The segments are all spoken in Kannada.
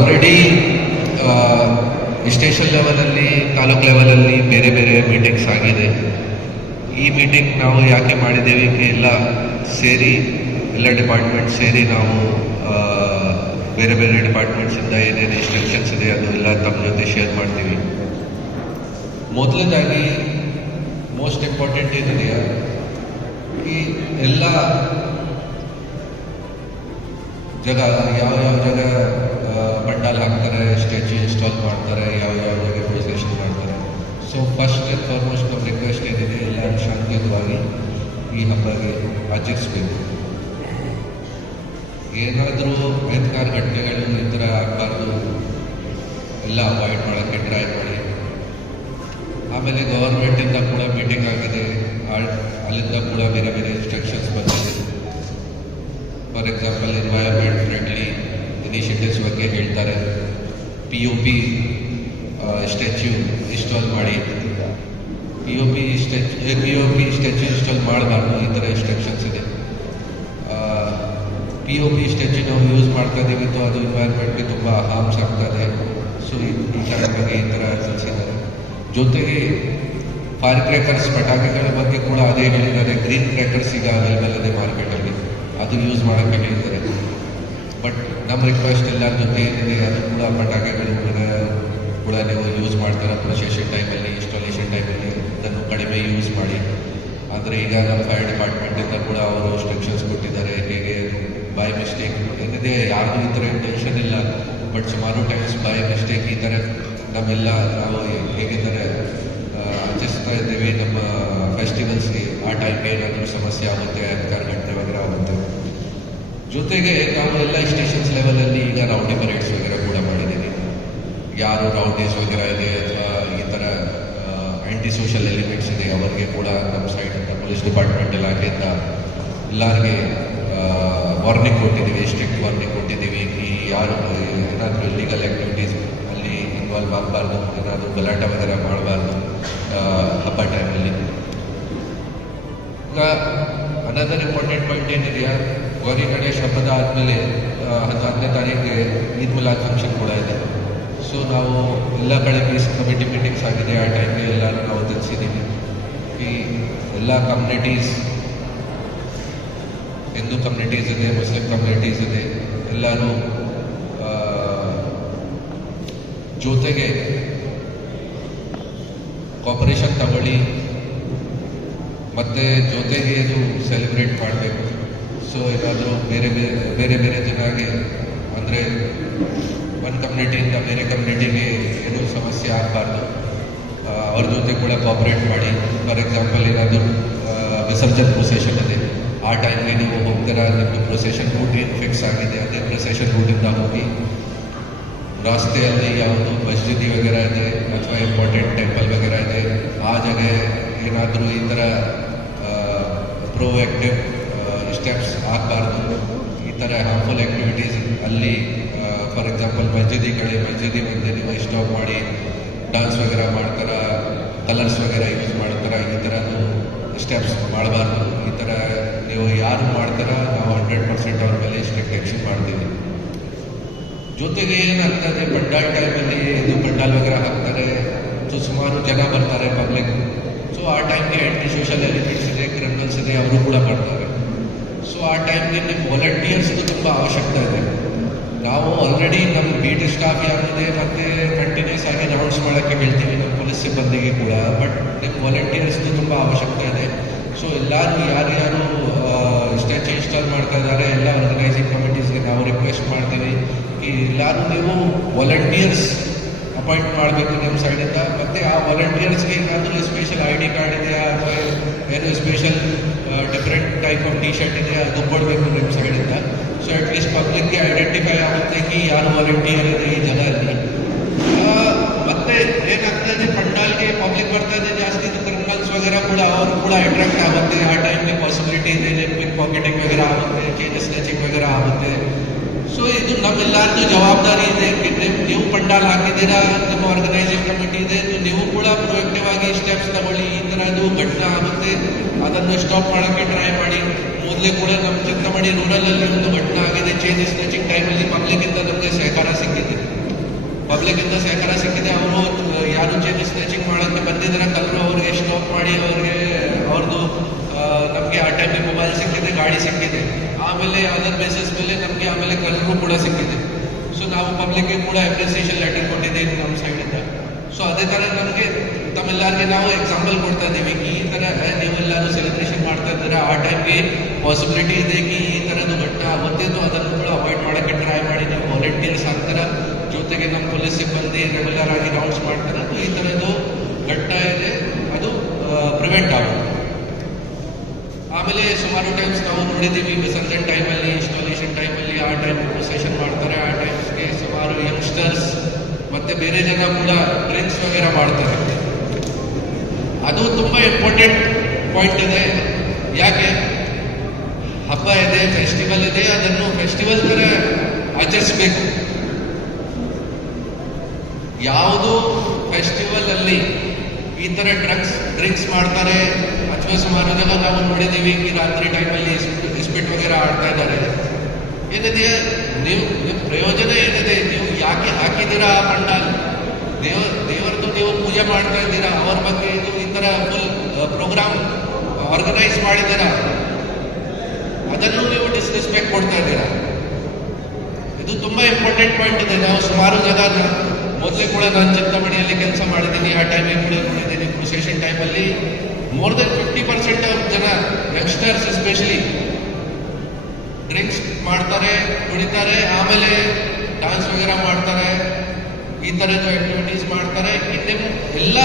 ಆಲ್ರೆಡಿ ಸ್ಟೇಷನ್ ಲೆವೆಲಲ್ಲಿ, ತಾಲೂಕು ಲೆವೆಲಲ್ಲಿ ಬೇರೆ ಬೇರೆ ಮೀಟಿಂಗ್ಸ್ ಆಗಿದೆ. ಈ ಮೀಟಿಂಗ್ ನಾವು ಯಾಕೆ ಮಾಡಿದ್ದೇವೆ, ಎಲ್ಲ ಸೇರಿ, ಎಲ್ಲ ಡಿಪಾರ್ಟ್ಮೆಂಟ್ ಸೇರಿ ನಾವು ಬೇರೆ ಬೇರೆ ಡಿಪಾರ್ಟ್ಮೆಂಟ್ಸಿಂದ ಏನೇನು ಇನ್ಸ್ಟ್ರಕ್ಷನ್ಸ್ ಇದೆ ಅದು ಎಲ್ಲ ತಮ್ಮ ಜೊತೆ ಶೇರ್ ಮಾಡ್ತೀವಿ. ಮೊದಲನೇದಾಗಿ ಮೋಸ್ಟ್ ಇಂಪಾರ್ಟೆಂಟ್ ಏನಿದೆಯಾ, ಈ ಎಲ್ಲ ಜಾಗ ಯಾವ ಜಾಗ ಪಂಡಾಲ್ ಹಾಕ್ತಾರೆ, ಸ್ಟ್ಯಾಚ್ಯೂ ಇನ್ಸ್ಟಾಲ್ ಮಾಡ್ತಾರೆ, ಯಾವ ಜಾಗ ಪ್ರೊಸೆಷನ್ ಮಾಡ್ತಾರೆ. ಸೊ ಫಸ್ಟ್ ಆ್ಯಂಡ್ ಫಾರ್ಮೋಸ್ಟ್ ನಮ್ಮ ರಿಕ್ವೆಸ್ಟ್ ಏನಿದೆ, ಎಲ್ಲರೂ ಶಾಂತಿಯುತವಾಗಿ ಈ ಹಬ್ಬಗೆ ಆಚರಿಸಬೇಕು. ಏನಾದರೂ ಅಹಿತಕರ ಘಟನೆಗಳು ಈ ಥರ ಆಗಬಾರ್ದು, ಎಲ್ಲ ಅವಾಯ್ಡ್ ಮಾಡೋಕ್ಕೆ ಟ್ರೈ ಮಾಡಿ. ಆಮೇಲೆ ಗವರ್ಮೆಂಟಿಂದ ಕೂಡ ಮೀಟಿಂಗ್ ಆಗಿದೆ, ಅಲ್ಲಿಂದ ಕೂಡ ಬೇರೆ ಬೇರೆ ಇನ್ಸ್ಟ್ರಕ್ಷನ್ಸ್ ಬಂದಿದೆ. For example environment friendly initiatives ಬಗ್ಗೆ ಹೇಳ್ತಾರೆ. POP ಸ್ಟ್ಯಾಚ್ಯೂ ಇನ್ಸ್ಟಾಲ್ ಮಾಡಿ, POP ಸ್ಟ್ಯಾಚ್ಯೂ ಇನ್ಸ್ಟಾಲ್ ಮಾಡಬಾರ್ದು, ಈ ಥರ ಇನ್ಸ್ಟ್ರಕ್ಷನ್ಸ್ ಇದೆ. POP ಸ್ಟ್ಯಾಚ್ಯೂ ನಾವು ಯೂಸ್ ಮಾಡ್ತಾ ಇದ್ದೀವಿ, ಅದು ಎನ್ವೈರನ್ಮೆಂಟ್ಗೆ ತುಂಬ ಹಾರ್ಮ್ಸ್ ಆಗ್ತದೆ. ಸೊ ಈ ಥರ ಬಗ್ಗೆ ಈ ಥರ ತಿಳಿಸಿದ್ದಾರೆ. ಜೊತೆಗೆ ಫೈರ್ ಕ್ರ್ಯಾಕರ್ಸ್, ಪಟಾಕಿಗಳ ಬಗ್ಗೆ ಕೂಡ ಅದೇ ಹೇಳಿದ್ದಾರೆ. ಗ್ರೀನ್ ಕ್ರ್ಯಾಕರ್ಸ್ ಈಗ ಅವೈಲೇಬಲ್ ಇದೆ ಮಾರ್ಕೆಟಲ್ಲಿ, ಅದು ಯೂಸ್ ಮಾಡೋಕ್ಕೆ ಹೇಳಿದ್ದಾರೆ. ಬಟ್ ನಮ್ಮ ರಿಕ್ವೆಸ್ಟ್ ಎಲ್ಲರ ಜೊತೆ ಏನಿದೆ, ಅದು ಕೂಡ ಪಟಾಕಿಗಳು ಕೂಡ ನೀವು ಯೂಸ್ ಮಾಡ್ತಾರೆ ಪ್ರೊಸೆಷನ್ ಟೈಮಲ್ಲಿ, ಇನ್ಸ್ಟಾಲೇಷನ್ ಟೈಮಲ್ಲಿ ಅದನ್ನು ಕಡಿಮೆ ಯೂಸ್ ಮಾಡಿ. ಆದರೆ ಈಗ ನಮ್ಮ ಫೈರ್ ಡಿಪಾರ್ಟ್ಮೆಂಟಿಂದ ಕೂಡ ಅವರು ಇನ್ಸ್ಟ್ರಕ್ಷನ್ಸ್ ಕೊಟ್ಟಿದ್ದಾರೆ, ಹೇಗೆ ಬೈ ಮಿಸ್ಟೇಕ್ ಏನಿದೆ, ಯಾರಿಗೂ ಈ ಥರ ಇಂಟೆನ್ಷನ್ ಇಲ್ಲ, ಬಟ್ ಸುಮಾರು ಟೈಮ್ಸ್ ಬೈ ಮಿಸ್ಟೇಕ್ ಈ ಥರ ನಮ್ಮೆಲ್ಲ ನಾವು ಹೇಗಿದ್ದಾರೆ ಆಚರಿಸ್ತಾ ಇದ್ದೇವೆ ನಮ್ಮ ಫೆಸ್ಟಿವಲ್ಸ್ಗೆ, ಆ ಟೈಮ್ಗೆ ಏನಾದರೂ ಸಮಸ್ಯೆ ಆಗುತ್ತೆ, ಅಧಿಕಾರ ಘಟನೆ ವಗೇರೆ ಆಗುತ್ತೆ. ಜೊತೆಗೆ ನಾವು ಎಲ್ಲ ಸ್ಟೇಷನ್ಸ್ ಲೆವೆಲಲ್ಲಿ ಈಗ ರೌಂಡಿ ಪರೇಡ್ಸ್ ವಗೇರೆ ಕೂಡ ಮಾಡಿದ್ದೀವಿ. ಯಾರು ರೌಂಡೀಸ್ ವಗೇರೆ ಇದೆ ಅಥವಾ ಈ ಥರ ಆ್ಯಂಟಿ ಸೋಷಲ್ ಎಲಿಮೆಂಟ್ಸ್ ಇದೆ, ಅವರಿಗೆ ಕೂಡ ನಮ್ಮ ಸೈಡಿಂದ ಪೊಲೀಸ್ ಡಿಪಾರ್ಟ್ಮೆಂಟ್ ಇಲಾಖೆಯಿಂದ ಎಲ್ಲರಿಗೆ ವಾರ್ನಿಂಗ್ ಕೊಟ್ಟಿದ್ದೀವಿ, ಸ್ಟ್ರಿಕ್ಟ್ ವಾರ್ನಿಂಗ್ ಕೊಟ್ಟಿದ್ದೀವಿ. ಈ ಯಾರು ಏನಾದರೂ ಇಲ್ಲಿಗಲ್ ಆ್ಯಕ್ಟಿವಿಟೀಸ್ ಅಲ್ಲಿ ಇನ್ವಾಲ್ವ್ ಆಗಬಾರ್ದು, ಏನಾದರೂ ಗಲಾಟೆ ವಗೇರೆ ಮಾಡಬಾರ್ದು ಹಬ್ಬ ಟೈಮಲ್ಲಿ. ಈಗ ಅನದರ್ ಇಂಪಾರ್ಟೆಂಟ್ ಪಾಯಿಂಟ್ ಏನಿದೆಯಾ, ಗೌರಿ ಗಣೇಶ್ ಹಬ್ಬದ ಆದಮೇಲೆ 10ನೇ ತಾರೀಕಿಗೆ ಈದ್ ಮಿಲಾದ್ ಫಂಕ್ಷನ್ ಕೂಡ ಇದೆ. ಸೊ ನಾವು ಎಲ್ಲ ಕಡೆ ಪೀಸ್ ಕಮಿಟಿ ಮೀಟಿಂಗ್ಸ್ ಆಗಿದೆ, ಆ ಟೈಮ್ಗೆ ಎಲ್ಲರೂ ನಾವು ತಿಳಿಸಿದ್ದೀವಿ. ಈ ಎಲ್ಲ ಕಮ್ಯುನಿಟೀಸ್, ಹಿಂದೂ ಕಮ್ಯುನಿಟೀಸ್ ಇದೆ, ಮುಸ್ಲಿಂ ಕಮ್ಯುನಿಟೀಸ್ ಇದೆ, ಎಲ್ಲರೂ ಜೊತೆಗೆ ಕೋಪರೇಷನ್ ತಗೊಳ್ಳಿ, ಮತ್ತು ಜೊತೆಗೆ ಇದು ಸೆಲೆಬ್ರೇಟ್ ಮಾಡಬೇಕು. ಸೊ ಏನಾದರೂ ಬೇರೆ ಬೇರೆ ಜನಗೆ, ಅಂದರೆ ಒಂದು ಕಮ್ಯುನಿಟಿಯಿಂದ ಬೇರೆ ಕಮ್ಯುನಿಟಿಗೆ ಏನೂ ಸಮಸ್ಯೆ ಆಗಬಾರ್ದು, ಅವ್ರ ಜೊತೆ ಕೂಡ ಕೋಆಪರೇಟ್ ಮಾಡಿ. ಫಾರ್ ಎಕ್ಸಾಂಪಲ್ ಏನಾದರೂ ವಿಸರ್ಜನ್ ಪ್ರೊಸೆಷನ್ ಇದೆ, ಆ ಟೈಮ್ಗೆ ನೀವು ಹೋಗ್ತೀರಾ, ನಿಮ್ಮದು ಪ್ರೊಸೆಷನ್ ರೂಟ್ ಏನು ಫಿಕ್ಸ್ ಆಗಿದೆ, ಅದೇ ಪ್ರೊಸೆಷನ್ ರೂಟಿಂದ ಹೋಗಿ. ರಾಸ್ತೆಯಲ್ಲಿ ಯಾವುದು ಮಸ್ಜಿದಿ ವಗೇರೆ ಇದೆ ಅಥವಾ ಇಂಪಾರ್ಟೆಂಟ್ ಟೆಂಪಲ್ ವಗೇರೆ ಇದೆ, ಆ ಜಾಗ ಏನಾದರೂ ಈ ಥರ ಪ್ರೋಆಕ್ಟಿವ್ ಸ್ಟೆಪ್ಸ್ ಆಗಬಾರ್ದು. ಈ ಥರ ಹಾರ್ಮ್ಫುಲ್ ಆ್ಯಕ್ಟಿವಿಟೀಸ್ ಅಲ್ಲಿ, ಫಾರ್ ಎಕ್ಸಾಂಪಲ್ ಮಸ್ಜಿದಿ ಮುಂದೆ ನೀವು ಸ್ಟಾಪ್ ಮಾಡಿ ಡಾನ್ಸ್ ವಗೇರೆ ಮಾಡ್ತಾರ, ಕಲರ್ಸ್ ವಗೇರೆ ಯೂಸ್ ಮಾಡ್ತಾರ, ಈ ಥರ ಸ್ಟೆಪ್ಸ್ ಮಾಡಬಾರ್ದು. ಈ ಥರ ನೀವು ಯಾರು ಮಾಡ್ತಾರ, ನಾವು 100% ಅವ್ರ ಮೇಲೆ ಸ್ಟ್ರಿಕ್ಟ್ ಆ್ಯಕ್ಷನ್ ಮಾಡ್ತೀವಿ. ಜೊತೆಗೆ ಏನಾಗ್ತದೆ, ಪಂಡಾಲ್ ಟೈಮಲ್ಲಿ ಇದು ಪಂಡಾಲ್ ವಗೇರೆ ಹಾಕ್ತಾರೆ, ಸೊ ಸುಮಾರು ಜನ ಬರ್ತಾರೆ ಪಬ್ಲಿಕ್. ಸೊ ಆ ಟೈಮ್ಗೆ ಆ್ಯಂಟಿ ಸೋಷಲ್ ಎಲಿಮೆಂಟ್ಸ್ ಇದೆ, ಕ್ರಿಮಿನಲ್ಸ್ ಇದೆ, ಅವರು ಕೂಡ ಬರ್ತಾರೆ. ಸೊ ಆ ಟೈಮ್ಗೆ ನಿಮ್ಮ ವಾಲಂಟಿಯರ್ಸ್ದು ತುಂಬ ಅವಶ್ಯಕತೆ ಇದೆ. ನಾವು ಆಲ್ರೆಡಿ ನಮ್ಮ ಬೀಟ್ ಸ್ಟಾಫ್ ಯಾರಿದೆ ಮತ್ತು ಕಂಟಿನ್ಯೂಸ್ ಆಗಿ ರೌಂಡ್ಸ್ ಮಾಡೋಕ್ಕೆ ಹೇಳ್ತೀವಿ ನಮ್ಮ ಪೊಲೀಸ್ ಸಿಬ್ಬಂದಿಗೆ ಕೂಡ, ಬಟ್ ನಿಮ್ಮ ವಾಲಂಟಿಯರ್ಸ್ದು ತುಂಬ ಅವಶ್ಯಕತೆ ಇದೆ. ಸೊ ಎಲ್ಲರೂ ಯಾರ್ಯಾರು ಸ್ಟ್ಯಾಚ್ಯೂ ಇನ್ಸ್ಟಾಲ್ ಮಾಡ್ತಾ ಇದ್ದಾರೆ, ಎಲ್ಲ ಆರ್ಗನೈಸಿಂಗ್ ಕಮಿಟೀಸ್ಗೆ ನಾವು ರಿಕ್ವೆಸ್ಟ್ ಮಾಡ್ತೀವಿ, ಈ ಎಲ್ಲರೂ ನೀವು ವಾಲಂಟಿಯರ್ಸ್ ಅಪಾಯಿಂಟ್ ಮಾಡಬೇಕು ನಿಮ್ಮ ಸೈಡಿಂದ. ಮತ್ತು ಆ ವಾಲಂಟಿಯರ್ಸ್ಗೆ ಏನಾದರೂ ಸ್ಪೆಷಲ್ ID ಕಾರ್ಡ್ ಇದೆಯಾ ಅಥವಾ ಏನು special different type of T shirt ಇದೆಯಾ, ಅದು ಕೊಡಬೇಕು ನಿಮ್ಮ ಸೈಡಿಂದ. ಸೊ ಅಟ್ಲೀಸ್ಟ್ ಪಬ್ಲಿಕ್ಗೆ ಐಡೆಂಟಿಫೈ ಆಗುತ್ತೆ ಕಿ ಯಾರು ವಾಲಂಟಿಯರ್ ಇದೆ ಈ ಜಾಗದಲ್ಲಿ. ಮತ್ತೆ ಏನಾಗ್ತದೆ, ಪಂಡಾಲ್ಗೆ ಪಬ್ಲಿಕ್ ಬರ್ತಾ ಇದೆ ಜಾಸ್ತಿ, ಕ್ರಿಮಿನಲ್ಸ್ ವಗೇರೆ ಕೂಡ ಅವರು ಕೂಡ ಅಟ್ರಾಕ್ಟ್ ಆಗುತ್ತೆ. ಆ ಟೈಮ್ಗೆ ಪಾಸಿಬಿಲಿಟಿ ಇದೆ ಪಿಕ್ ಪಾಕೆಟಿಂಗ್ ವಗೇರೆ ಆಗುತ್ತೆ, ಚೈನ್ ಸ್ನ್ಯಾಚಿಂಗ್ ವಗೇರೆ ಆಗುತ್ತೆ. ಸೊ ಇದು ನಮ್ಮೆಲ್ಲರದ್ದು ಜವಾಬ್ದಾರಿ ಇದೆ. ನೀವು ಪಂಡಾಲ್ ಹಾಕಿದ್ದೀರಾ, ನಿಮ್ಮ ಆರ್ಗನೈಸಿಂಗ್ ಕಮಿಟಿ ಇದೆ, ನೀವು ಕೂಡ ಪ್ರೊಯಾಕ್ಟಿವ್ ಆಗಿ ಸ್ಟೆಪ್ಸ್ ತಗೊಳ್ಳಿ. ಈ ಥರದ್ದು ಘಟನೆ ಆಗುತ್ತೆ, ಅದನ್ನು ಸ್ಟಾಪ್ ಮಾಡೋಕ್ಕೆ ಟ್ರೈ ಮಾಡಿ. ಮೊದಲೇ ಕೂಡ ನಮ್ಮ ಚಿಂತಾಮಣಿ ರೂರಲಲ್ಲಿ ಒಂದು ಘಟನೆ ಆಗಿದೆ, ಚೈನ್ ಸ್ನ್ಯಾಚಿಂಗ್ ಟೈಮಲ್ಲಿ ಪಬ್ಲಿಕ್ಕಿಂದ ನಮಗೆ ಸಹಕಾರ ಸಿಕ್ಕಿದೆ. ಪಬ್ಲಿಕ್ಕಿಂದ ಸಹಕಾರ ಸಿಕ್ಕಿದೆ. ಅವರು ಯಾರು ಚೇಂಜ್ ಸ್ನೆಚಿಂಗ್ ಮಾಡೋಕ್ಕೆ ಬಂದಿದ್ದಾರೆ ಕಲ್ಲರು, ಅವ್ರಿಗೆ ಸ್ಟಾಪ್ ಮಾಡಿ ಅವ್ರದ್ದು ನಮಗೆ ಆ ಟೈಮಿಗೆ ಮೊಬೈಲ್ ಸಿಕ್ಕಿದೆ, ಗಾಡಿ ಸಿಕ್ಕಿದೆ. ಆಮೇಲೆ ಅದರ್ ಬೇಸಿಸ್ ಮೇಲೆ ನಮಗೆ ಆಮೇಲೆ ಕಲ್ಲರು ಕೂಡ ಸಿಕ್ಕಿದೆ. ಸೊ ನಾವು ಪಬ್ಲಿಕ್ಗೆ ಕೂಡ ಅಪ್ರಿಸಿಯೇಷನ್ ಲೆಟರ್ ಕೊಟ್ಟಿದ್ದೀವಿ ನಮ್ಮ ಸೈಡಿಂದ. ಸೊ ಅದೇ ಥರ ನಮಗೆ ತಮ್ಮೆಲ್ಲರಿಗೆ ನಾವು ಎಕ್ಸಾಂಪಲ್ ಕೊಡ್ತಾ ಇದ್ದೀವಿ. ಈ ಥರ ನೀವೆಲ್ಲರೂ ಸೆಲೆಬ್ರೇಷನ್ ಮಾಡ್ತಾ ಇದ್ದಾರೆ, ಆ ಟೈಮ್ಗೆ ಪಾಸಿಬಿಲಿಟಿ ಇದೆ ಈ ಥರದ್ದು ಘಟನೆ ಆಗುತ್ತಿದ್ದು, ಅದನ್ನು ಕೂಡ ಅವಾಯ್ಡ್ ಮಾಡೋಕ್ಕೆ ಟ್ರೈ ಮಾಡಿ. ನೀವು ವಾಲಂಟಿಯರ್ಸ್ ಆಗ್ತಾರೆ, ಜೊತೆಗೆ ನಮ್ಮ ಪೊಲೀಸ್ ಸಿಬ್ಬಂದಿ ರೆಗ್ಯುಲರ್ ಆಗಿ ರೌಂಡ್ಸ್ ಮಾಡ್ತಾರೆ. ಈ ಥರದ್ದು ಘಟನೆ ಇದೆ, ಅದು ಪ್ರಿವೆಂಟ್ ಆಗುತ್ತೆ. ಆಮೇಲೆ ಸುಮಾರು ಟೈಮ್ಸ್ ನಾವು ನೋಡಿದ್ದೀವಿ ವಿಸರ್ಜನ್ ಟೈಮಲ್ಲಿ, ಇನ್ಸ್ಟಾಲೇಷನ್ ಟೈಮಲ್ಲಿ, ಆ ಟೈಮ್ ಪ್ರೊಸೆಷನ್ ಮಾಡ್ತಾರೆ. ಆ ಟೈಮ್ಸ್ಗೆ ಸುಮಾರು ಯಂಗ್ಸ್ಟರ್ಸ್ ಮತ್ತೆ ಬೇರೆ ಜನ ಕೂಡ ಡ್ರಿಂಕ್ಸ್ ವಗೇರ ಮಾಡ್ತಾರೆ. ಅದು ತುಂಬ ಇಂಪಾರ್ಟೆಂಟ್ ಪಾಯಿಂಟ್ ಇದೆ. ಯಾಕೆ ಹಬ್ಬ ಇದೆ, ಫೆಸ್ಟಿವಲ್ ಇದೆ, ಅದನ್ನು ಫೆಸ್ಟಿವಲ್ ಥರ ಆಚರಿಸಬೇಕು. ಯಾವುದು ಫೆಸ್ಟಿವಲ್ ಅಲ್ಲಿ ಈ ಥರ ಡ್ರಿಂಕ್ಸ್ ಮಾಡ್ತಾರೆ ಅಥವಾ ಸುಮಾರು ಜನ ನಾವು ನೋಡಿದ್ದೀವಿ ಈ ರಾತ್ರಿ ಟೈಮಲ್ಲಿ ಇಸ್ಪಿಟ್ ವಗೇರ ಆಡ್ತಾ ಇದ್ದಾರೆ. ಏನಿದೆಯಾ ನೀವು ಪ್ರಯೋಜನ ಏನಿದೆ? ನೀವು ಯಾಕೆ ಹಾಕಿದ್ದೀರಾ ಆ ಪಂಡಾಲ್? ದೇವರದ್ದು ನೀವು ಪೂಜೆ ಮಾಡ್ತಾ ಇದ್ದೀರಾ, ಅವ್ರ ಬಗ್ಗೆ ಇದು ಈ ಥರ ಫುಲ್ ಪ್ರೋಗ್ರಾಮ್ ಆರ್ಗನೈಸ್ ಮಾಡಿದ್ದೀರಾ, ಅದನ್ನು ನೀವು ಡಿಸ್ರೆಸ್ಪೆಕ್ಟ್ ಕೊಡ್ತಾ ಇದ್ದೀರಾ. ಇದು ತುಂಬಾ ಇಂಪಾರ್ಟೆಂಟ್ ಪಾಯಿಂಟ್ ಇದೆ. ನಾವು ಸುಮಾರು ಜಾಗ ಮೊದಲೇ ಕೂಡ ನಾನು ಚಿಂತಾಮಣಿಯಲ್ಲಿ ಕೆಲಸ ಮಾಡಿದ್ದೀನಿ, ಆ ಟೈಮಿಗೆ ಕೂಡ ನೋಡಿದ್ದೀನಿ. ಪ್ರೊಸೆಷನ್ ಟೈಮಲ್ಲಿ ಮೋರ್ ದೆನ್ 50% ಜನ ಯಂಗ್ಸ್ಟರ್ಸ್ ಎಸ್ಪೆಷಲಿ ಡ್ರಿಂಕ್ಸ್ ಮಾಡ್ತಾರೆ, ಕುಡಿತಾರೆ, ಆಮೇಲೆ ಡಾನ್ಸ್ ವಗೇರ ಮಾಡ್ತಾರೆ, ಈ ಥರದ ಆಕ್ಟಿವಿಟೀಸ್ ಮಾಡ್ತಾರೆ. ನಿಮ್ಮ ಎಲ್ಲ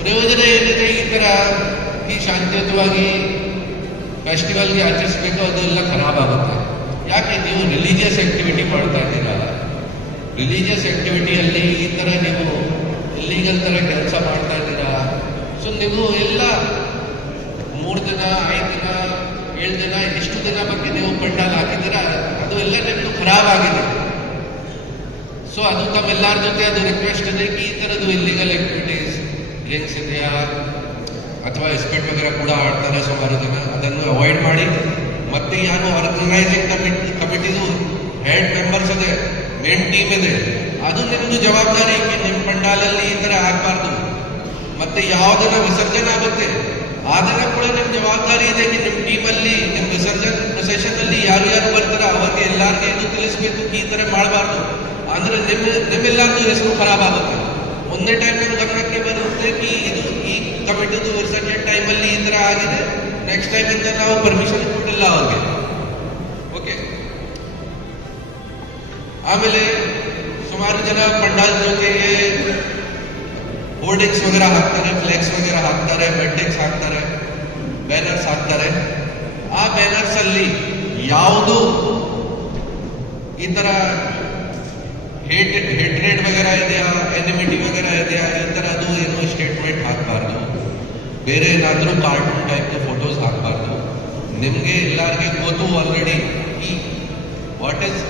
ಪ್ರಯೋಜನ ಏನಿದೆ ಈ ಥರ ಈ ಶಾಂತಿಯುತವಾಗಿ ಫೆಸ್ಟಿವಲ್ಗೆ ಆಚರಿಸಬೇಕು, ಅದೆಲ್ಲ ಖರಾಬ್ ಆಗುತ್ತೆ. ಯಾಕೆ ನೀವು ರಿಲಿಜಿಯಸ್ ಆಕ್ಟಿವಿಟಿ ಮಾಡ್ತಾ ಇದ್ದೀರಾ? ರಿಲಿಜಿಯಸ್ ಆಕ್ಟಿವಿಟಿಯಲ್ಲಿ ಈ ಥರ ನೀವು ಇಲ್ಲೀಗಲ್ ಥರ ಕೆಲಸ ಮಾಡ್ತಾ ಇದ್ದೀರಾ. ಸೊ ನೀವು ಎಲ್ಲ 3 ದಿನ 5 ದಿನ 7 ದಿನ ಎಷ್ಟು ದಿನ ಬಗ್ಗೆ ನೀವು ಪಂಡಾಲ್ ಹಾಕಿದ್ದೀರಾ, ಅದು ಎಲ್ಲ ನಿಮ್ದು ಖರಾಬ್ ಆಗಿದೆ. ಸೊ ಅದು ತಮ್ಮೆಲ್ಲರ ಜೊತೆ ಅದು ರಿಕ್ವೆಸ್ಟ್ ಇದೆ ಈ ಥರದ್ದು ಇಲ್ಲಿಗಲ್ ಆಕ್ಟಿವಿಟೀಸ್ ಡ್ರಿಂಕ್ಸ್ ಇದೆಯಾ ಅಥವಾ ಎಸ್ಪೆಕ್ಟ್ ವಗೇರ ಕೂಡ ಆಡ್ತಾರೆ ಸುಮಾರು ಜನ, ಅದನ್ನು ಅವಾಯ್ಡ್ ಮಾಡಿ. ಮತ್ತೆ ಯಾರು ಆರ್ಗನೈಸಿಂಗ್ ಕಮಿಟಿದು ಹೆಡ್ ಮೆಂಬರ್ಸ್ ಇದೆ, ಮೇನ್ ಟೀಮ್ ಇದೆ, ಅದು ನಿಮ್ದು ಜವಾಬ್ದಾರಿ. ನಿಮ್ಮ ಪಂಡಾಲಲ್ಲಿ ಈ ಥರ ಆಗಬಾರ್ದು. ಮತ್ತೆ ಯಾವ ದಿನ ವಿಸರ್ಜನೆ ಆಗುತ್ತೆ ಆ ದಿನ ಕೂಡ ನಿಮ್ಮ ಜವಾಬ್ದಾರಿ ಇದೆ. ನಿಮ್ಮ ಟೀಮಲ್ಲಿ ನಿಮ್ಮ ವಿಸರ್ಜನ್ ಪ್ರೊಸೆಷನ್ ಅಲ್ಲಿ ಯಾರು ಬರ್ತಾರೆ ಅವ್ರಿಗೆ ಎಲ್ಲಾರ್ಗೆ ಇದು ತಿಳಿಸ್ಬೇಕು ಈ ಥರ ಮಾಡಬಾರ್ದು. ಅಂದ್ರೆ ನಿಮ್ಮೆಲ್ಲರದು ಹೆಸರು ಖರಾಬ್ ಆಗುತ್ತೆ. ಒಂದೇ ಟೈಮ್ ಗಮನಕ್ಕೆ ಬರುತ್ತೆ ಇದು ಈ ಕಮಿಟಿದು ವಿಸರ್ಜನ್ ಟೈಮಲ್ಲಿ ಈ ಥರ ಆಗಿದೆ, ನೆಕ್ಸ್ಟ್ ಟೈಮ್ ಇಂದ ನಾವು ಪರ್ಮಿಷನ್ ಕೊಟ್ಟಿಲ್ಲ ಅವ್ರಿಗೆ. ಓಕೆ. ಆಮೇಲೆ ಸುಮಾರು ಜನ ಪಂಡಾಲ್ ಜೊತೆಗೆ ಹೋರ್ಡಿಂಗ್ಸ್ ವಗೇರ ಹಾಕ್ತಾರೆ, ಫ್ಲೆಕ್ಸ್ ವಗೇರ ಹಾಕ್ತಾರೆ, ಬೆಡ್ಡಿಂಗ್ಸ್ ಹಾಕ್ತಾರೆ, ಬ್ಯಾನರ್ಸ್ ಹಾಕ್ತಾರೆ. ಆ ಬ್ಯಾನರ್ಸ್ ಅಲ್ಲಿ ಯಾವುದು ಈ ತರ ಹೇಟ್ರೇಡ್ ವಗೇರ ಇದೆಯಾ, ಎನಿಮಿಟಿ ವಗೇರ ಇದೆಯಾ, ಈ ತರ ಅದು ಏನೋ ಸ್ಟೇಟ್ಮೆಂಟ್ ಹಾಕಬಾರ್ದು. ಬೇರೆ ಏನಾದರೂ ಕಾರ್ಟೂನ್ ಟೈಪ್ ಫೋಟೋಸ್ ಹಾಕಬಾರ್ದು. ನಿಮಗೆ ಎಲ್ಲರಿಗೆ ಗೊತ್ತು ಆಲ್ರೆಡಿ ಈ what is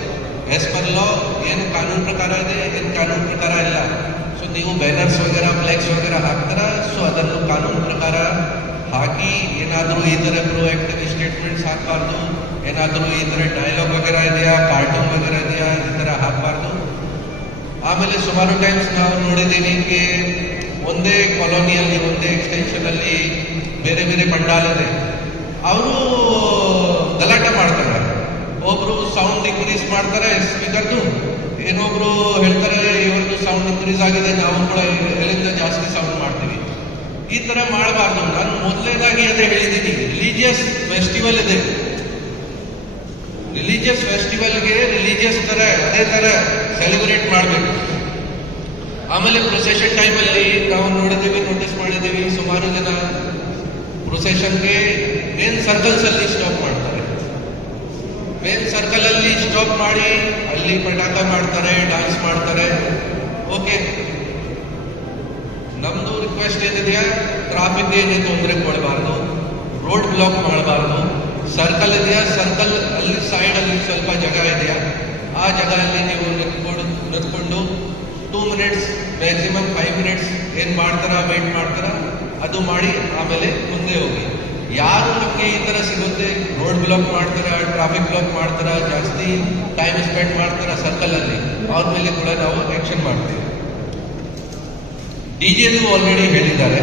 as per law, ಏನು ಕಾನೂನು ಪ್ರಕಾರ ಇದೆ, ಏನು ಕಾನೂನು ಪ್ರಕಾರ ಇಲ್ಲ. ಸೊ ನೀವು ಬ್ಯಾನರ್ಸ್ ವಗೇರ ಫ್ಲೆಕ್ಸ್ ವಗೇರ ಹಾಕ್ತಾರ, ಸೊ ಅದನ್ನು ಕಾನೂನು ಪ್ರಕಾರ ಹಾಕಿ ಏನಾದರೂ ಈ ಥರ ಪ್ರೋಆಕ್ಟಿವ್ ಸ್ಟೇಟ್ಮೆಂಟ್ಸ್ ಹಾಕಬಾರ್ದು. ಏನಾದರೂ ಈ ಥರ ಡೈಲಾಗ್ ವಗೇರ ಇದೆಯಾ, ಕಾರ್ಟೂನ್ ವಗೇರ ಇದೆಯಾ, ಈ ಥರ ಹಾಕಬಾರ್ದು. ಆಮೇಲೆ ಸುಮಾರು ಟೈಮ್ಸ್ ನಾವು ನೋಡಿದ್ದೀನಿ ಒಂದೇ ಕಾಲೋನಿಯಲ್ಲಿ ಒಂದೇ ಎಕ್ಸ್ಟೆನ್ಷನ್ ಅಲ್ಲಿ ಬೇರೆ ಬೇರೆ ಪಂಡಾಲ್ ಇದೆ, ಅವರು ಗಲಾಟೆ ಮಾಡ್ತಾರೆ. ಒಬ್ರು ಸೌಂಡ್ ಇನ್ಕ್ರೀಸ್ ಮಾಡ್ತಾರೆ ಸ್ಪೀಕರ್ದು, ಏನೊಬ್ರು ಹೇಳ್ತಾರೆ ಇವ್ರದ್ದು ಸೌಂಡ್ ಇನ್ಕ್ರೀಸ್ ಆಗಿದೆ, ನಾವು ಕೂಡ ಎಲ್ಲಿಂದ ಜಾಸ್ತಿ ಸೌಂಡ್ ಮಾಡ್ತೀವಿ. ಈ ತರ ಮಾಡಬಾರ್ದು. ನಾನು ಮೊದಲನೇದಾಗಿ ಅದೇ ಹೇಳಿದ್ದೀನಿ, ರಿಲಿಜಿಯಸ್ ಫೆಸ್ಟಿವಲ್ ಇದೆ, ರಿಲಿಜಿಯಸ್ ಫೆಸ್ಟಿವಲ್ಗೆ ರಿಲಿಜಿಯಸ್ ತರ ಅದೇ ತರ ಸೆಲೆಬ್ರೇಟ್ ಮಾಡಬೇಕು. ಆಮೇಲೆ ಪ್ರೊಸೆಷನ್ ಟೈಮಲ್ಲಿ ನಾವು ನೋಡಿದ್ದೀವಿ, ನೋಟಿಸ್ ಮಾಡಿದ್ದೀವಿ, ಸುಮಾರು ಜನ ಪ್ರೊಸೆಷನ್ಗೆ ಮೇನ್ ಸರ್ಕಲ್ಸ್ ಅಲ್ಲಿ ಸ್ಟಾಪ್ ಮಾಡ್ತಾರೆ. ಮೇನ್ ಸರ್ಕಲ್ ಅಲ್ಲಿ ಸ್ಟಾಪ್ ಮಾಡಿ ಅಲ್ಲಿ ಪಟಾಕ ಮಾಡ್ತಾರೆ, ಡಾನ್ಸ್ ಮಾಡ್ತಾರೆ. ಓಕೆ, ನಮ್ದು ರಿಕ್ವೆಸ್ಟ್ ಏನಿದೆಯಾ, ಟ್ರಾಫಿಕ್ ಏನೇ ತೊಂದರೆ ಕೊಡಬಾರ್ದು, ರೋಡ್ ಬ್ಲಾಕ್ ಮಾಡಬಾರ್ದು. ಸರ್ಕಲ್ ಇದೆಯಾ, ಸರ್ಕಲ್ ಅಲ್ಲಿ ಸೈಡ್ ಅಲ್ಲಿ ಸ್ವಲ್ಪ ಜಾಗ ಇದೆಯಾ, ಆ ಜಾಗದಲ್ಲಿ ನೀವು ನಿಂತ್ಕೊಂಡು 2 ಮಿನಿಟ್ಸ್ ಮ್ಯಾಕ್ಸಿಮಮ್ 5 ಮಿನಿಟ್ಸ್ ಏನ್ ಮಾಡ್ತಾರ ವೇಟ್ ಮಾಡ್ತಾರ ಅದು ಮಾಡಿ ಆಮೇಲೆ ಮುಂದೆ ಹೋಗಿ. ಯಾರು ನಮಗೆ ಈ ಥರ ಸಿಗುತ್ತೆ, ರೋಡ್ ಬ್ಲಾಕ್ ಮಾಡ್ತಾರ, ಟ್ರಾಫಿಕ್ ಬ್ಲಾಕ್ ಮಾಡ್ತಾರ, ಜಾಸ್ತಿ ಟೈಮ್ ಸ್ಪೆಂಡ್ ಮಾಡ್ತಾರ ಸರ್ಕಲಲ್ಲಿ, ಅವ್ರ ಮೇಲೆ ಕೂಡ ನಾವು ಆಕ್ಷನ್ ಮಾಡ್ತೀವಿ. ಡಿಜೆದು ಆಲ್ರೆಡಿ ಹೇಳಿದ್ದಾರೆ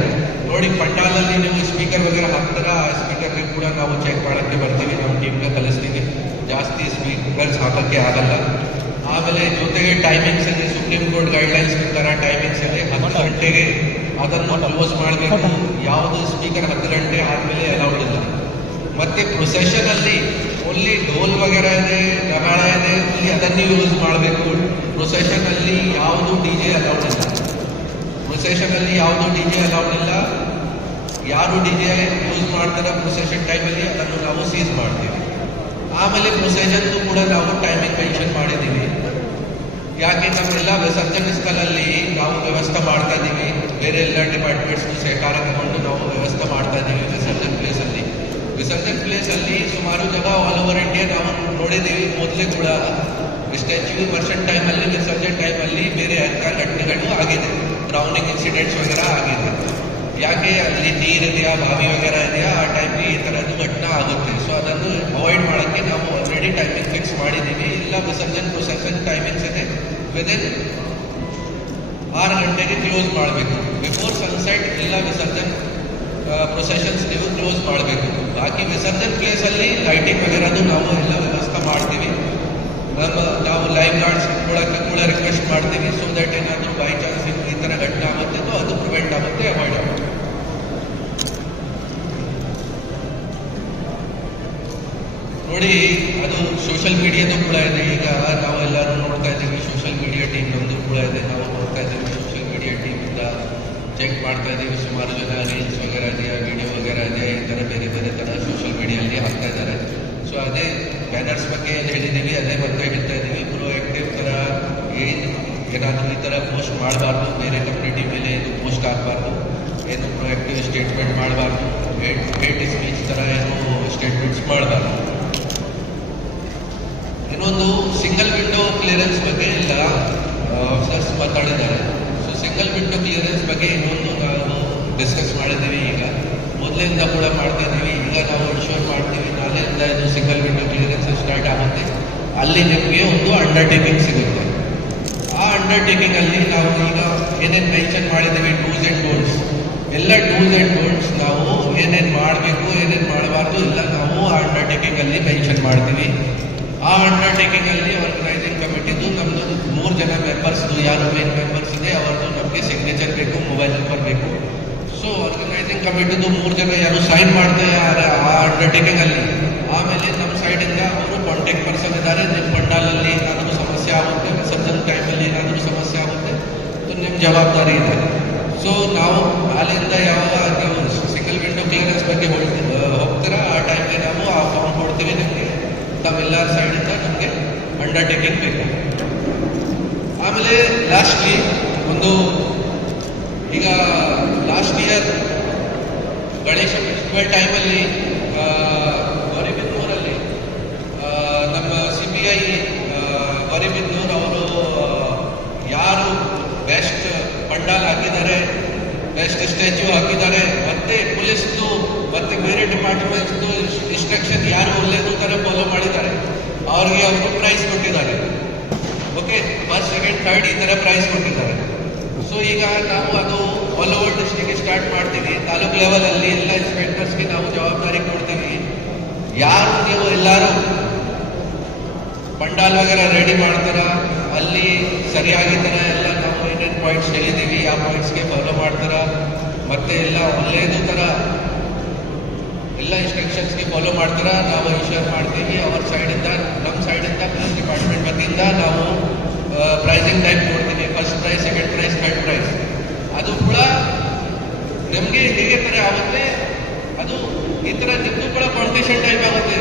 ನೋಡಿ, ಪಂಡಾಲಲ್ಲಿ ನೀವು ಸ್ಪೀಕರ್ ವಗೇರೆ ಹಾಕ್ತಾರ, ಆ ಸ್ಪೀಕರ್ಗೆ ಕೂಡ ನಾವು ಚೆಕ್ ಮಾಡಕ್ಕೆ ಬರ್ತೀವಿ, ನಮ್ಮ ಟೀಮ್ಗೆ ಕಲಿಸ್ತೀವಿ. ಜಾಸ್ತಿ ಸ್ಪೀಕರ್ಸ್ ಹಾಕಕ್ಕೆ ಆಗಲ್ಲ. ಆಮೇಲೆ ಜೊತೆಗೆ ಟೈಮಿಂಗ್ಸ್ ಅಲ್ಲಿ ಸುಪ್ರೀಂ ಕೋರ್ಟ್ ಗೈಡ್ಲೈನ್ಸ್ ಪ್ರಕಾರ ಟೈಮಿಂಗ್ಸ್ ಅಲ್ಲಿ 10 ಗಂಟೆಗೆ ಅದನ್ನು ಕ್ಲೋಸ್ ಮಾಡಬೇಕು. ಯಾವುದು ಸ್ಪೀಕರ್ 10 ಗಂಟೆ ಆದ್ಮೇಲೆ ಅಲೌಡ್ ಇಲ್ಲ. ಮತ್ತೆ ಪ್ರೊಸೆಷನ್ ಅಲ್ಲಿ ಓನ್ಲಿ ಢೋಲ್ ವಗೇರೆ ಇದೆ, ನಗಾಳ ಇದೆ, ಅಲ್ಲಿ ಅದನ್ನು ಯೂಸ್ ಮಾಡಬೇಕು. ಪ್ರೊಸೆಷನ್ ಅಲ್ಲಿ ಯಾವುದು ಡಿಜೆ ಅಲೌಡ್ ಇಲ್ಲ. ಪ್ರೊಸೆಷನ್ ಅಲ್ಲಿ ಯಾವುದು ಡಿಜೆ ಅಲೌಡ್ ಇಲ್ಲ. ಯಾರು ಡಿಜೆ ಯೂಸ್ ಮಾಡ್ತಾರೆ ಪ್ರೊಸೆಷನ್ ಟೈಮಲ್ಲಿ ಅದನ್ನು ನಾವು ಸೀಸ್ ಮಾಡ್ತೀವಿ. ಆಮೇಲೆ ಪ್ರೊಸೆಷನ್ಗೂ ಕೂಡ ನಾವು ಟೈಮಿಂಗ್ ಮೆನ್ಷನ್ ಮಾಡಿದ್ದೀವಿ. ಯಾಕೆ ನಮ್ಮೆಲ್ಲ ವಿಸರ್ಜನೆ ಸ್ಥಳದಲ್ಲಿ ನಾವು ವ್ಯವಸ್ಥೆ ಮಾಡ್ತಾ ಇದ್ದೀವಿ. ಬೇರೆ ಎಲ್ಲ ಡಿಪಾರ್ಟ್ಮೆಂಟ್ಸ್ಗೂ ಸಹಕಾರ ತಗೊಂಡು ನಾವು ವ್ಯವಸ್ಥೆ ಮಾಡ್ತಾ ಇದ್ದೀವಿ. ವಿಸರ್ಜನ್ ಪ್ಲೇಸ್ ಅಲ್ಲಿ ಸುಮಾರು ಜಾಗ ಆಲ್ ಓವರ್ ಇಂಡಿಯಾ ನಾವು ನೋಡಿದ್ದೀವಿ. ಮೊದಲೇ ಕೂಡ ಸ್ಟ್ಯಾಚ್ಯೂ ವರ್ಷನ್ ಟೈಮಲ್ಲಿ, ವಿಸರ್ಜನ್ ಟೈಮಲ್ಲಿ ಬೇರೆ ಘಟನೆಗಳು ಆಗಿದೆ, ಡ್ರೌನಿಂಗ್ ಇನ್ಸಿಡೆಂಟ್ಸ್ ವಗೇರೆ ಆಗಿದೆ. ಯಾಕೆ ಅಲ್ಲಿ ನೀರಿದೆಯಾ, ಬಾವಿ ವಗೇರೆ ಇದೆಯಾ, ಆ ಟೈಮ್ಗೆ ಈ ಥರದ್ದು ಘಟನೆ ಆಗುತ್ತೆ. ಸೊ ಅದನ್ನು ಅವಾಯ್ಡ್ ಮಾಡೋಕ್ಕೆ ನಾವು ಆಲ್ರೆಡಿ ಟೈಮಿಂಗ್ ಫಿಕ್ಸ್ ಮಾಡಿದ್ದೀವಿ. ಇಲ್ಲ ವಿಸರ್ಜನ್ ಪ್ರೊಸೆಷನ್ ಟೈಮಿಂಗ್ಸ್ ಇದೆ, ವಿದಿನ್ 6 ಗಂಟೆಗೆ ಕ್ಲೋಸ್ ಮಾಡಬೇಕು. ಬಿಫೋರ್ ಸನ್ಸೆಟ್ ಎಲ್ಲ ವಿಸರ್ಜನ್ ಪ್ರೊಸೆಷನ್ಸ್ ನೀವು ಕ್ಲೋಸ್ ಮಾಡಬೇಕು. ಬಾಕಿ ವಿಸರ್ಜನ್ ಪ್ಲೇಸಲ್ಲಿ ಲೈಟಿಂಗ್ ವಗೇರದು ನಾವು ಎಲ್ಲ ವ್ಯವಸ್ಥೆ ಮಾಡ್ತೀವಿ. ನಾವು ಲೈಫ್ ಗಾರ್ಡ್ಸ್ ಕೂಡ ರಿಕ್ವೆಸ್ಟ್ ಮಾಡ್ತೀವಿ. ಸೊ ದಟ್ ಏನಾದರೂ ಬೈ ಚಾನ್ಸ್ ಈ ಥರ ಘಟನೆ ಆಗುತ್ತೆ ಅದು ಪ್ರಿವೆಂಟ್ ಆಗುತ್ತೆ, ಅವಾಯ್ಡ್ ಆಗುತ್ತೆ. ನೋಡಿ, ಅದು ಸೋಷಿಯಲ್ ಮೀಡಿಯಾದು ಕೂಡ ಇದೆ. ಈಗ ನಾವೆಲ್ಲರೂ ನೋಡ್ತಾ ಇದ್ದೀವಿ, ಸೋಷಿಯಲ್ ಮೀಡಿಯಾ ಟೀಮ್ ನಮ್ಮದು ಕೂಡ ಇದೆ. ನಾವು ನೋಡ್ತಾ ಇದ್ದೀವಿ, ಸೋಷಿಯಲ್ ಮೀಡಿಯಾ ಟೀಮಿಂದ ಚೆಕ್ ಮಾಡ್ತಾ ಇದ್ದೀವಿ. ಸುಮಾರು ಜನ ರೀಲ್ಸ್ ವಗೇರೆ ಇದೆಯಾ, ವಿಡಿಯೋ ವಗೇರೆ ಇದೆ, ಈ ಥರ ಬೇರೆ ಬೇರೆ ಥರ ಸೋಷಿಯಲ್ ಮೀಡಿಯಲ್ಲಿ ಹಾಕ್ತಾ ಇದ್ದಾರೆ. ಸೊ ಅದೇ ಬ್ಯಾನರ್ಸ್ ಬಗ್ಗೆ ಏನು ಹೇಳಿದ್ದೀವಿ ಅದೇ ಬಗ್ಗೆ ಹೇಳ್ತಾ ಇದ್ದೀವಿ. ಪ್ರೊಆಕ್ಟಿವ್ ಥರ ಏನಾದರೂ ಈ ಥರ ಪೋಸ್ಟ್ ಮಾಡಬಾರ್ದು, ಬೇರೆ ಕಮ್ಯುನಿಟಿ ಮೇಲೆ ಇದು ಪೋಸ್ಟ್ ಆಗಬಾರ್ದು, ಏನು ಪ್ರೊಆಕ್ಟಿವ್ ಸ್ಟೇಟ್ಮೆಂಟ್ ಮಾಡಬಾರ್ದು, ಹೇಟ್ ಸ್ಪೀಚ್ ಥರ ಏನು ಸ್ಟೇಟ್ಮೆಂಟ್ಸ್ ಮಾಡಬಾರ್ದು. ಇನ್ನೊಂದು ಸಿಂಗಲ್ ವಿಂಡೋ ಕ್ಲಿಯರೆನ್ಸ್ ಬಗ್ಗೆ ಎಲ್ಲ ಆಫೀಸರ್ಸ್ ಮಾತಾಡಿದ್ದಾರೆ. ಸೊ ಸಿಂಗಲ್ ವಿಂಡೋ ಕ್ಲಿಯರೆನ್ಸ್ ಬಗ್ಗೆ ಇನ್ನೊಂದು ನಾವು ಡಿಸ್ಕಸ್ ಮಾಡಿದ್ದೀವಿ. ಈಗ ಮೊದಲಿಂದ ಕೂಡ ಮಾಡ್ತಾ ಇದ್ದೀವಿ. ಈಗ ನಾವು ಇನ್ಶೂರ್ ಮಾಡ್ತೀವಿ, ನಾಳೆಯಿಂದ ಇದು ಸಿಂಗಲ್ ವಿಂಡೋ ಕ್ಲಿಯರೆನ್ಸ್ ಸ್ಟಾರ್ಟ್ ಆಗುತ್ತೆ. ಅಲ್ಲಿ ನಿಮಗೆ ಒಂದು ಅಂಡರ್ಟೇಕಿಂಗ್ ಸಿಗುತ್ತೆ. ಆ ಅಂಡರ್ಟೇಕಿಂಗ್ ಅಲ್ಲಿ ನಾವು ಈಗ ಏನೇನು ಮೆನ್ಷನ್ ಮಾಡಿದ್ದೀವಿ, ಡೂಸ್ ಆ್ಯಂಡ್ ಡೋಂಟ್ಸ್, ಎಲ್ಲ ಡೂಸ್ ಆ್ಯಂಡ್ ಡೋಂಟ್ಸ್ ನಾವು ಏನೇನು ಮಾಡಬೇಕು, ಏನೇನು ಮಾಡಬಾರ್ದು ಎಲ್ಲ ನಾವು ಆ ಅಂಡರ್ಟೇಕಿಂಗ್ ಅಲ್ಲಿ ಮೆನ್ಷನ್ ಮಾಡ್ತೀವಿ. ಆ ಅಂಡರ್ಟೇಕಿಂಗ್ ಅಲ್ಲಿ ಆರ್ಗನೈಸಿಂಗ್ ಕಮಿಟಿದು ನಮ್ಮದು 3 ಜನ ಮೆಂಬರ್ಸ್ದು, ಯಾರು ಮೇನ್ ಮೆಂಬರ್ಸ್ ಇದೆ ಅವ್ರದ್ದು ನಮಗೆ ಸಿಗ್ನೇಚರ್ ಬೇಕು, ಮೊಬೈಲ್ ನಂಬರ್ ಬೇಕು. ಸೊ ಆರ್ಗನೈಸಿಂಗ್ ಕಮಿಟಿದು 3 ಜನ ಯಾರು ಸೈನ್ ಮಾಡ್ತಾರೆ ಆ ಅಂಡರ್ಟೇಕಿಂಗ್ ಅಲ್ಲಿ. ಆಮೇಲೆ ನಮ್ಮ ಸೈಡಿಂದ ಅವರು ಕಾಂಟ್ಯಾಕ್ಟ್ ಪರ್ಸನ್ ಇದ್ದಾರೆ. ನಿಮ್ಮ ಪಂಡಾಲಲ್ಲಿ ಏನಾದರೂ ಸಮಸ್ಯೆ ಆಗುತ್ತೆ, ವಿಸರ್ಜನ್ ಟೈಮಲ್ಲಿ ಏನಾದರೂ ಸಮಸ್ಯೆ ಆಗುತ್ತೆ, ನಿಮ್ಮ ಜವಾಬ್ದಾರಿ ಇದೆ. ಸೊ ನಾವು ಅಲ್ಲಿಂದ ಯಾವಾಗ ನೀವು ಸಿಂಗಲ್ ವಿಂಡೋ ಕ್ಲಿಯರೆನ್ಸ್ ಬಗ್ಗೆ ಹೋಗ್ತೀರಾ ಆ ಟೈಮ್ಗೆ ನಾವು ಆ ಫಾರ್ಮ್ ಕೊಡ್ತೀವಿ ನಿಮಗೆ. ತಾವೆಲ್ಲರ ಸೈಡಿಂದ ನಮಗೆ ಅಂಡರ್ಟೇಕಿಂಗ್ ಬೇಕು. ಆಮೇಲೆ ಲಾಸ್ಟ್ಲಿ ಒಂದು, ಈಗ ಲಾಸ್ಟ್ ಇಯರ್ ಗಣೇಶ ಫೆಸ್ಟಿವಲ್ ಟೈಮಲ್ಲಿ ಗೌರಿಬಿದನೂರಲ್ಲಿ ನಮ್ಮ CPI ಗೌರಿಬಿದನೂರು ಅವರು ಯಾರು ಬೆಸ್ಟ್ ಪಂಡಾಲ್ ಹಾಕಿದ್ದಾರೆ, ಬೆಸ್ಟ್ ಸ್ಟ್ಯಾಚ್ಯೂ ಹಾಕಿದ್ದಾರೆ, ಮತ್ತೆ ಪೊಲೀಸ್ದು ಮತ್ತೆ ಬೇರೆ ಡಿಪಾರ್ಟ್ಮೆಂಟ್ಸ್ದು ಇನ್ಸ್ಟ್ರಕ್ಷನ್ ಯಾರು ಒಳ್ಳೆಯದು ಥರ ಫಾಲೋ ಮಾಡಿದ್ದಾರೆ ಅವ್ರಿಗೆ ಅವರು ಪ್ರೈಸ್ ಕೊಟ್ಟಿದ್ದಾರೆ. ಓಕೆ, ಫಸ್ಟ್ ಸೆಕೆಂಡ್ ಥರ್ಡ್ ಈ ಥರ ಪ್ರೈಸ್ ಕೊಟ್ಟಿದ್ದಾರೆ. ಸೊ ಈಗ ನಾವು ಅದು ಆಲ್ ಓವರ್ ಡಿಸ್ಟ್ರಿಕ್ಟ್ ಸ್ಟಾರ್ಟ್ ಮಾಡ್ತೀವಿ. ತಾಲೂಕು ಲೆವೆಲಲ್ಲಿ ಎಲ್ಲ ಇನ್ಸ್ಪೆಕ್ಟರ್ಸ್ಗೆ ನಾವು ಜವಾಬ್ದಾರಿ ಕೊಡ್ತೀವಿ. ಯಾರು ನೀವು ಎಲ್ಲರೂ ಪಂಡಾಲ್ ವಗೇರೆ ರೆಡಿ ಮಾಡ್ತಾರ, ಅಲ್ಲಿ ಸರಿಯಾಗಿ ಥರ ಎಲ್ಲ ನಾವು ಏನೇನು ಪಾಯಿಂಟ್ಸ್ ಹೇಳಿದ್ದೀವಿ ಆ ಪಾಯಿಂಟ್ಸ್ಗೆ ಫಾಲೋ ಮಾಡ್ತಾರ, ಮತ್ತೆ ಎಲ್ಲ ಒಳ್ಳೆಯದು ಥರ ಎಲ್ಲ ಇನ್ಸ್ಟ್ರಕ್ಷನ್ಸ್ಗೆ ಫಾಲೋ ಮಾಡ್ತಾರ ನಾವು ಇನ್ಶೂರ್ ಮಾಡ್ತೀವಿ. ಅವ್ರ ಸೈಡಿಂದ, ನಮ್ಮ ಸೈಡಿಂದ ಪೊಲೀಸ್ ಡಿಪಾರ್ಟ್ಮೆಂಟ್ ವತಿಯಿಂದ ನಾವು ಪ್ರೈಸಿಂಗ್ ಟೈಪ್ ಕೊಡ್ತೀವಿ. First prize, second prize, third prize. ಅದು ಕೂಡ ನಮಗೆ ಹೇಗೆ ಥರ ಆಗುತ್ತೆ, ಅದು ಈ ಥರ ನಿಮ್ಮದು ಕೂಡ ಕಾಂಪಿಟೇಷನ್ ಟೈಪ್ ಆಗುತ್ತೆ.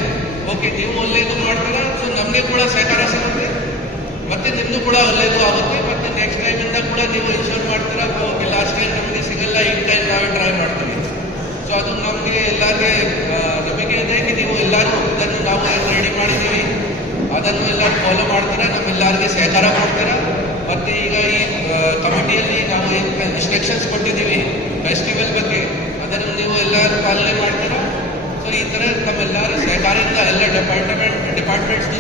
ಓಕೆ, ನೀವು ಒಳ್ಳೆಯದು ಮಾಡ್ತೀರಾ, ಸೊ ನಮಗೆ ಕೂಡ ಸಹಕಾರ ಸಿಗುತ್ತೆ, ಮತ್ತೆ ನಿಮ್ಮದು ಕೂಡ ಒಳ್ಳೆಯದು ಆಗುತ್ತೆ. ಮತ್ತೆ ನೆಕ್ಸ್ಟ್ ಟೈಮಿಂದ ಕೂಡ ನೀವು ಇನ್ಶೂರ್ ಮಾಡ್ತೀರಾ, ಓಕೆ ಲಾಸ್ಟ್ ಟೈಮ್ ನಮಗೆ ಸಿಗಲ್ಲ, ಈ ಟೈಮ್ ನಾವೇ ಟ್ರೈ ಮಾಡ್ತೀವಿ. ಸೊ ಅದು ನಮಗೆ ಎಲ್ಲರಿಗೆ ನಮಗೆ ಇದೆ ಕಿ ನೀವು ಎಲ್ಲರೂ ಅದನ್ನು ನಾವು ಏನು ರೆಡಿ ಮಾಡಿದ್ದೀವಿ ಅದನ್ನು ಎಲ್ಲರೂ ಫಾಲೋ ಮಾಡ್ತೀರಾ, ನಮ್ಮೆಲ್ಲರಿಗೆ ಸಹಕಾರ ಮಾಡ್ತೀರಾ. ಮತ್ತು ಈಗ ಈ ಕಮಿಟಿಯಲ್ಲಿ ನಾವು ಏನು ಇನ್ಸ್ಟ್ರಕ್ಷನ್ಸ್ ಕೊಟ್ಟಿದ್ದೀವಿ ಫೆಸ್ಟಿವಲ್ ಬಗ್ಗೆ, ಅದನ್ನು ನೀವು ಎಲ್ಲರೂ ಪಾಲನೆ ಮಾಡ್ತೀರಾ. ಡಿಪಾರ್ಟ್ಮೆಂಟ್ಸ್ನ